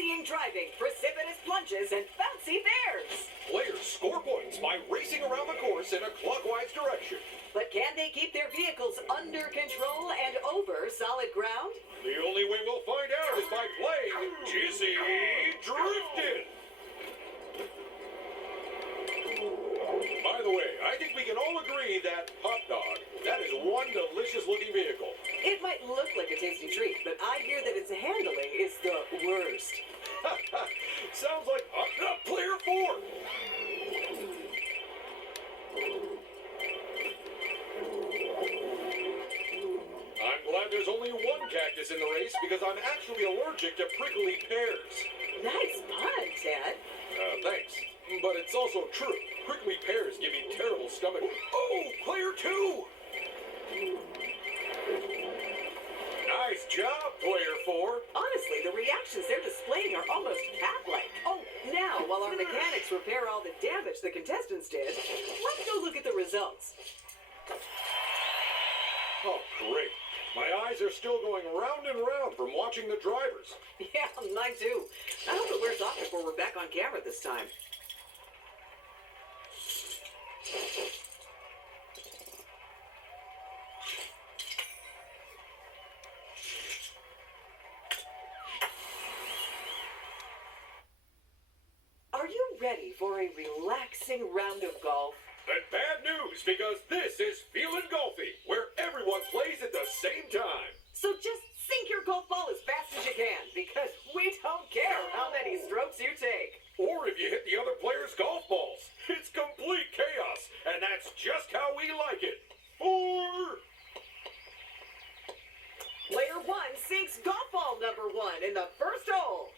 dizzying driving, precipitous plunges, and bouncy bears. Players score points by racing around the course in a clockwise direction. But can they keep their vehicles under control and over solid ground? The only way we'll find out is by playing Dizzy Drifted. By the way, I think we can all agree that hot dog, that is one delicious looking vehicle. It might look like a tasty treat, but I hear that its handling is the worst. Sounds like player 4. I'm glad there's only one cactus in the race because I'm actually allergic to prickly pears. Nice pun, Ted. Thanks. But it's also true. Prickly pears give me terrible stomach. Oh, player 2! Nice job, player 4. Honestly, the reactions they're displaying are almost cat-like. Oh, now, while our mechanics repair all the damage the contestants did, let's go look at the results. Oh, great. My eyes are still going round and round from watching the drivers. Yeah, mine too. I hope it wears off before we're back on camera this time. Are you ready for a relaxing round of golf? Then bad news, because this is Feelin' Golfy, where everyone plays at the same time. So just sink your golf ball as fast as you can, because we don't care how many strokes you take. Or if you hit the other player's golf balls. It's complete chaos, and that's just how we like it. Player 1 sinks golf ball number 1 in the first hole.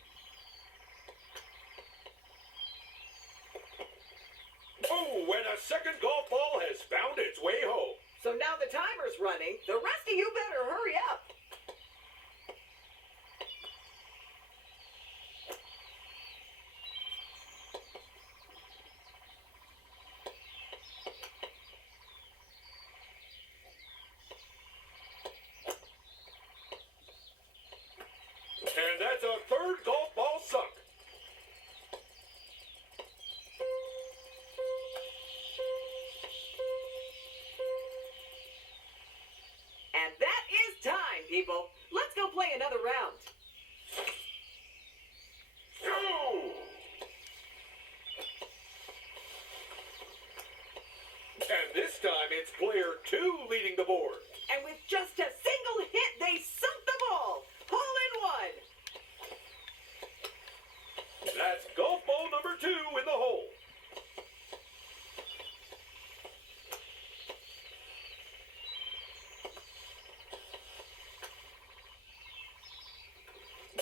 Oh, and a second golf ball has found its way home. So now the timer's running. The rest of you better hurry up. And that's a third golf ball sunk. And that is time, people. Let's go play another round. Go! And this time it's player 2 leading the board. And with just a single hit, they sunk the ball. Hole in one. That's golf ball number 2 in the hole.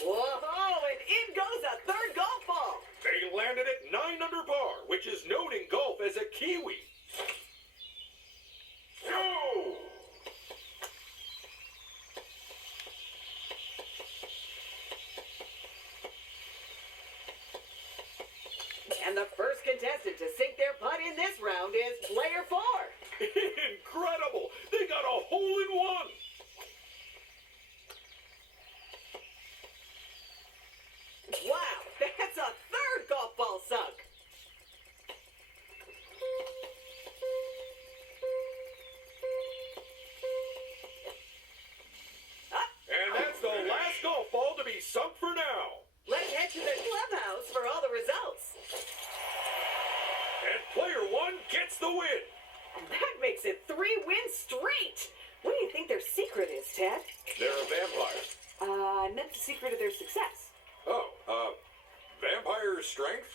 Whoa, and in goes a third golf ball. They landed at 9 under par, which is known in golf as a kiwi. Go! And the first contestant to sink their putt in this round is player 4. Incredible! They got a hole in one! Wow, that's a third golf ball sunk. And that's the last golf ball to be sunk for now. Let's head to the clubhouse for all the results. And player 1 gets the win. That makes it 3 wins straight. What do you think their secret is, Ted? They're a vampire. I meant the secret of their success. Oh, vampire strength?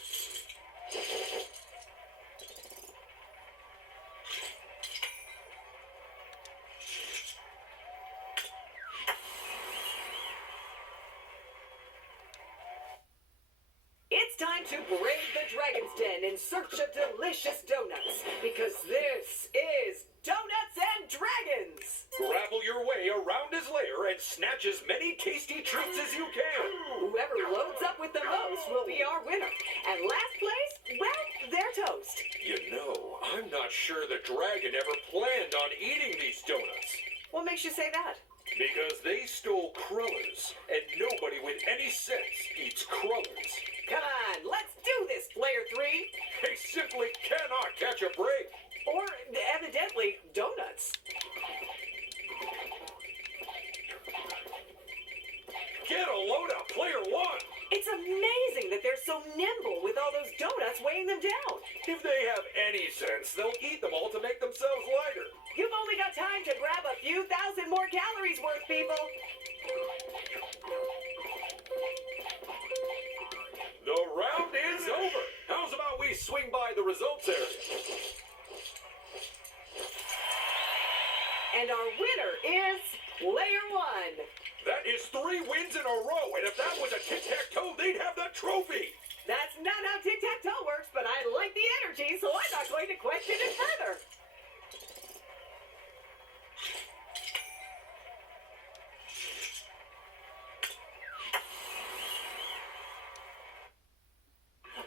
It's time to brave the Dragon's Den in search of delicious donuts, because this is Donuts and Dragons! Grapple your way around his lair and snatch as many tasty treats as you can. Whoever loads up with the most will be our winner. And last place, well, they're toast. You know, I'm not sure the dragon ever planned on eating these donuts. What makes you say that? Because they stole Crullers, and nobody with any sense eats crullers. Come on, let's do this, Player 3. They simply cannot catch a break. Or, evidently, donuts. Get a load out, Player 1. It's amazing that they're so nimble with all those donuts weighing them down. If they have any sense, they'll eat them all to make themselves lighter. You've only got time to grab a few thousand more calories worth, people. The round is over. How's about we swing by the results area? And our winner is Player 1. That is 3 wins in a row, and if that was a tic-tac-toe, they'd have the trophy. That's not how tic-tac-toe works, but I like the energy, so I'm not going to question it further.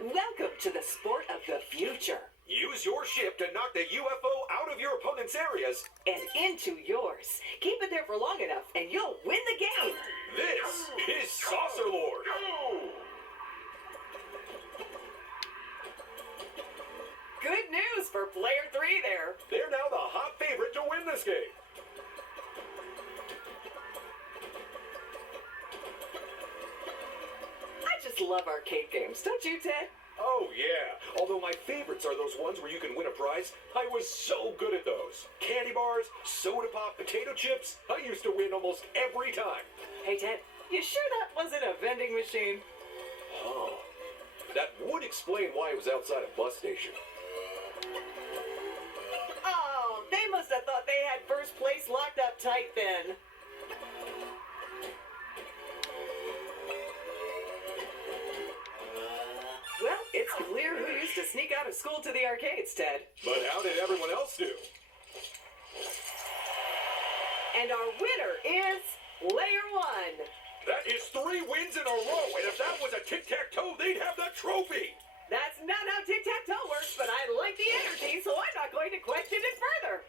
Welcome to the sport of the future. Use your ship to knock the UFO out of your opponent's areas. And into yours. Keep it there for long enough, and you'll win the game. This is Saucer Lord. Good news for Player 3 there. They're now the hot favorite to win this game. I just love arcade games, don't you, Ted? Oh, yeah. Although my favorites are those ones where you can win a prize. I was so good at those. Candy bars, soda pop, potato chips. I used to win almost every time. Hey, Ted, you sure that wasn't a vending machine? Oh, that would explain why it was outside a bus station. Oh, they must have thought they had first place locked up tight then. Well, it's clear who used to sneak out of school to the arcades, Ted. But how did everyone else do? And our winner is Player 1. That is 3 wins in a row, and if that was a tic-tac-toe, they'd have the trophy. That's not how tic-tac-toe works, but I like the energy, so I'm not going to question it further.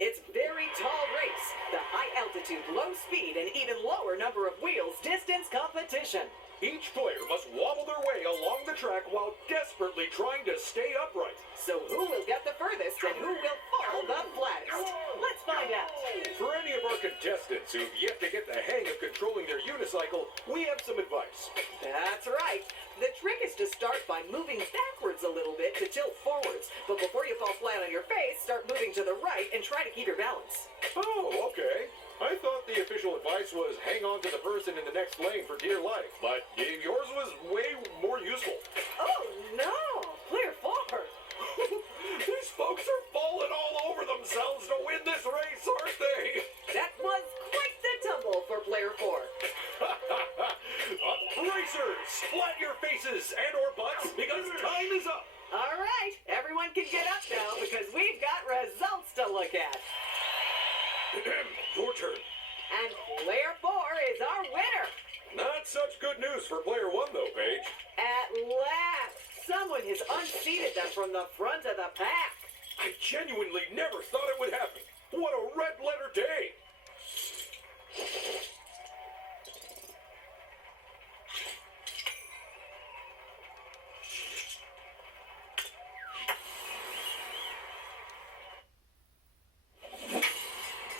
It's very tall race, the high altitude, low speed, and even lower number of wheels distance competition. Each player must wobble their way along the track while desperately trying to stay upright. So who will get the furthest and who will fall the flattest? Let's find out. For any of our contestants who've yet to get the hang of controlling their unicycle, we have some advice. That's right. The trick is to start by moving backwards a little bit to tilt forwards. But before you fall flat on your face, start moving to the right and try to keep your balance. Oh, okay. I thought the official advice was hang on to the person in the next lane for dear life, but yours was way more useful. Oh, no. Player 4. These folks are falling all over themselves to win this race, aren't they? That was quite the tumble for Player 4. Racers, flat your faces and or butts because time is up. All right. Everyone can get up now because we've got results to look at. Your turn. And Player 4 is our winner. Not such good news for Player 1, though, Paige. At last, someone has unseated them from the front of the pack. I genuinely never thought it would happen. What a red-letter day.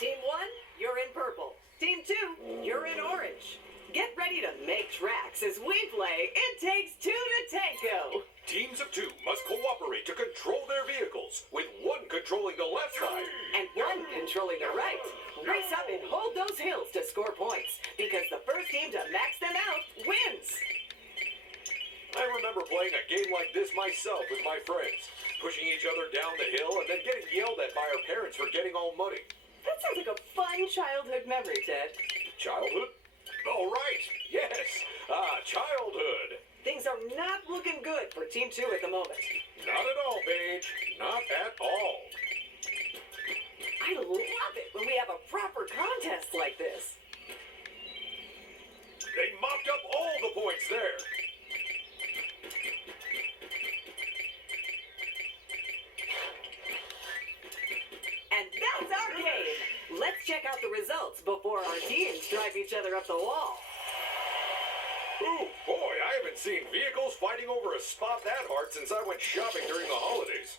Team 1, you're in purple. Team 2, you're in orange. Get ready to make tracks as we play It Takes Two to Tango. Teams of 2 must cooperate to control their vehicles, with one controlling the left side. And one controlling the right. Race up and hold those hills to score points, because the first team to max them out wins. I remember playing a game like this myself with my friends, pushing each other down the hill and then getting yelled at by our parents for getting all muddy. That sounds like a fun childhood memory, Ted. Childhood? Oh, right. Yes. Childhood. Things are not looking good for Team 2 at the moment. Not at all, Paige. Not at all. I love it when we have a proper contest like this. They mopped up all the points there. Let's check out the results before our teams drive each other up the wall. Ooh, boy, I haven't seen vehicles fighting over a spot that hard since I went shopping during the holidays.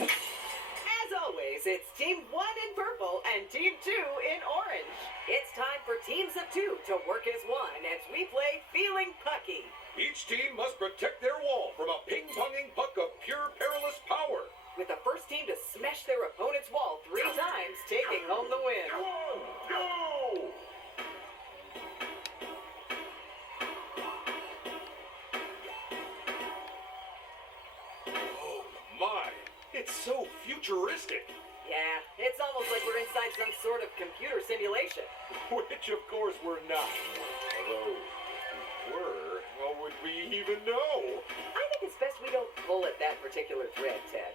As always, it's Team 1 in purple and Team 2 in orange. It's time for teams of 2 to work as one as we play Feeling Pucky. Each team must protect their wall from a ping-ponging puck of pure perilous power. With the first team to smash their opponent's wall 3 times, taking home the win. Go! Oh my, it's so futuristic. Yeah, it's almost like we're inside some sort of computer simulation. Which of course we're not. Although, if we were, how would we even know? I think it's best we don't pull at that particular thread, Ted.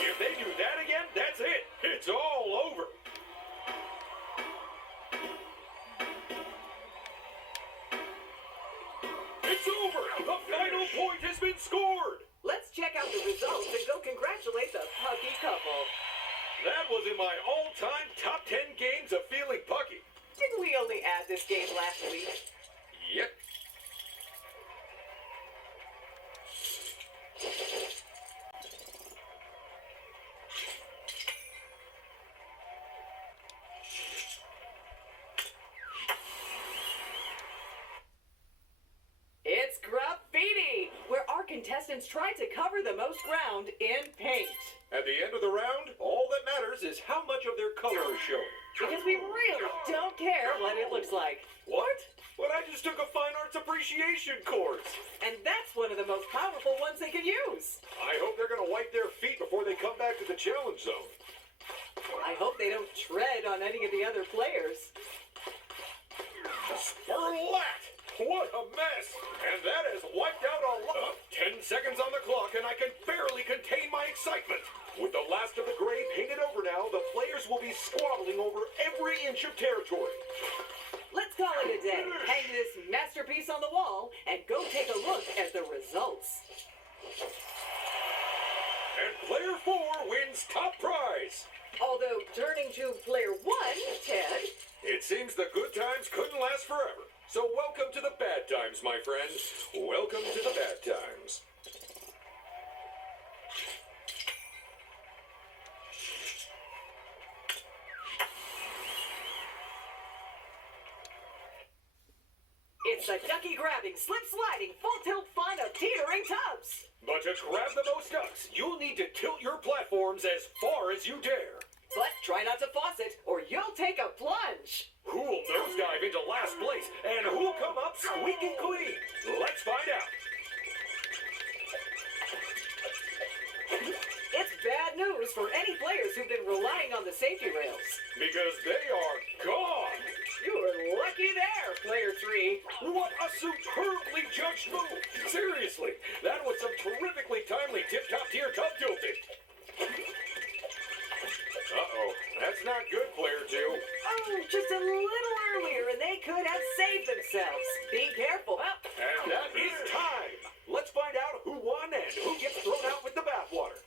If they do that again, that's it. It's all over. It's over. The final point has been scored. Let's check out the results and go congratulate the Pucky couple. That was in my all-time top 10 games of Feeling Pucky. Didn't we only add this game last week? Yep. It's Graffiti, where our contestants try to cover the most ground in paint. At the end of the round, all that matters is how much of their color is showing. Because we really don't care what it looks like. What? But I just took a fine arts appreciation course. And that's one of the most powerful ones they can use. I hope they're going to wipe their feet before they come back to the challenge zone. I hope they don't tread on any of the other players. Spurlat! What a mess! And that has wiped out a lot. 10 seconds on the clock, and I can barely contain my excitement. With the last of the gray painted over now, the players will be squabbling over every inch of territory. Let's call it a day. Hang this masterpiece on the wall and go take a look at the results. And player 4 wins top prize. Although turning to player 1, Ted, It seems the good times couldn't last forever. So welcome to the bad times, my friend. Welcome to the bad times. it's the ducky grabbing, slip sliding, full tilt fun of teetering tubs. But to grab the most ducks, you'll need to tilt your platforms as far as you dare. But try not to faucet or you'll take a plunge. Who'll nosedive into last place, and who'll come up squeaky clean? Let's find out. It's bad news for any players who've been relying on the safety rails. Because they are gone. You were lucky there, player 3. What a superbly judged move. Seriously, that was some terrifically timely tip-top tier tub tilting. Uh-oh, that's not good, player 2. Oh, just a little earlier and they could have saved themselves. Be careful. And that is time. Let's find out who won and who gets thrown out with the bathwater.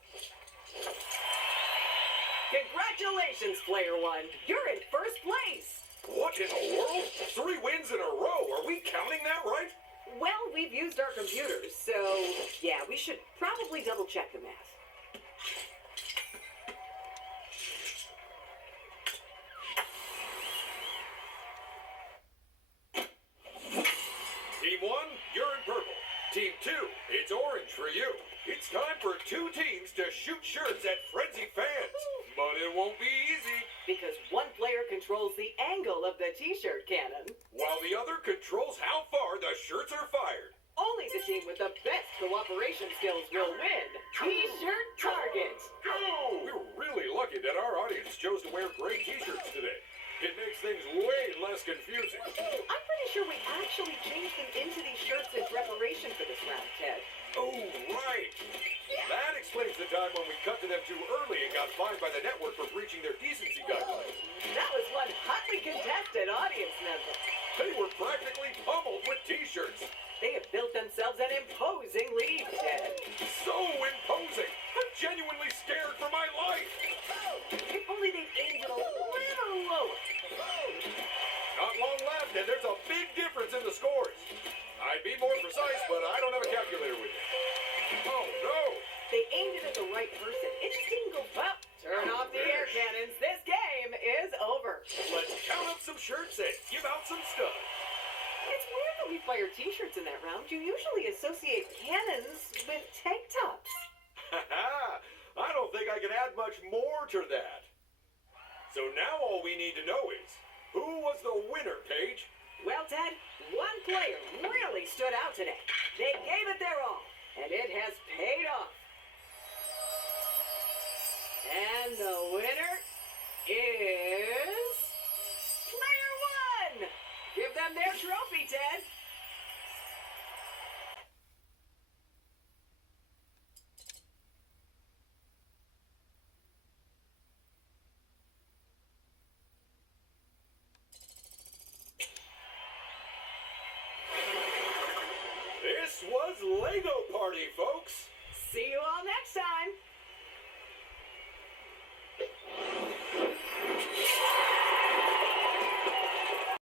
Congratulations, player 1. You're in first place. What in the world? 3 wins in a row. Are we counting that right? Well, we've used our computers, so yeah, we should probably double check the math. Team 1, you're in purple. Team 2, it's orange for you. It's time for 2 teams to shoot shirts at frenzied fans. But it won't be easy. Because one player controls the angle of the t-shirt cannon. While the other controls how far the shirts are fired. Only the team with the best cooperation skills will win. T-shirt target. Go! We're really lucky that our audience chose to wear gray t-shirts today. It makes things way less confusing. I'm pretty sure we actually changed them into these shirts in preparation for this round, Ted. Oh, right. That explains the time when we cut to them too early and got fined by the network for breaching their decency guidelines. That was one hotly contested audience member. They were practically pummeled with t-shirts. They have built themselves an imposing lead, Ted. So imposing. I'm genuinely scared for my life. If only they'd aimed it a little lower. Not long left, and there's a big difference in the scores. I'd be more precise, but I don't have a calculator with me. Oh, no. They aimed it at the right person. It just didn't go well. Turn off the air cannons. This game is over. Let's count up some shirts and give out some stuff. It's weird that we fire t-shirts in that round. You usually associate cannons with tank tops. I don't think I can add much more to that. So now all we need to know is, who was the winner, Paige? Well, Ted, one player really stood out today. They gave it their all, and it has paid off. And the winner is Player One. Give them their trophy, Ted. This was Lego Party, folks. See you all next time.